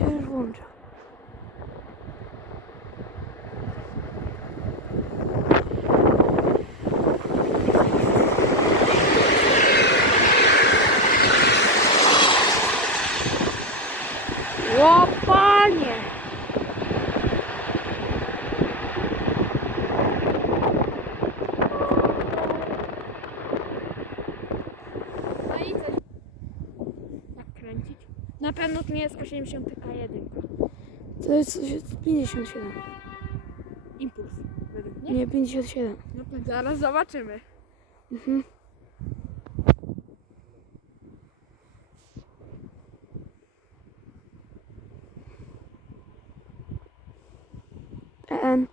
się już włącza. Łopanie! No i coś. Na pewno to nie jest 81. To jest 57. Impuls. Według mnie? Nie, 57. No to zaraz zobaczymy. Mhm. N.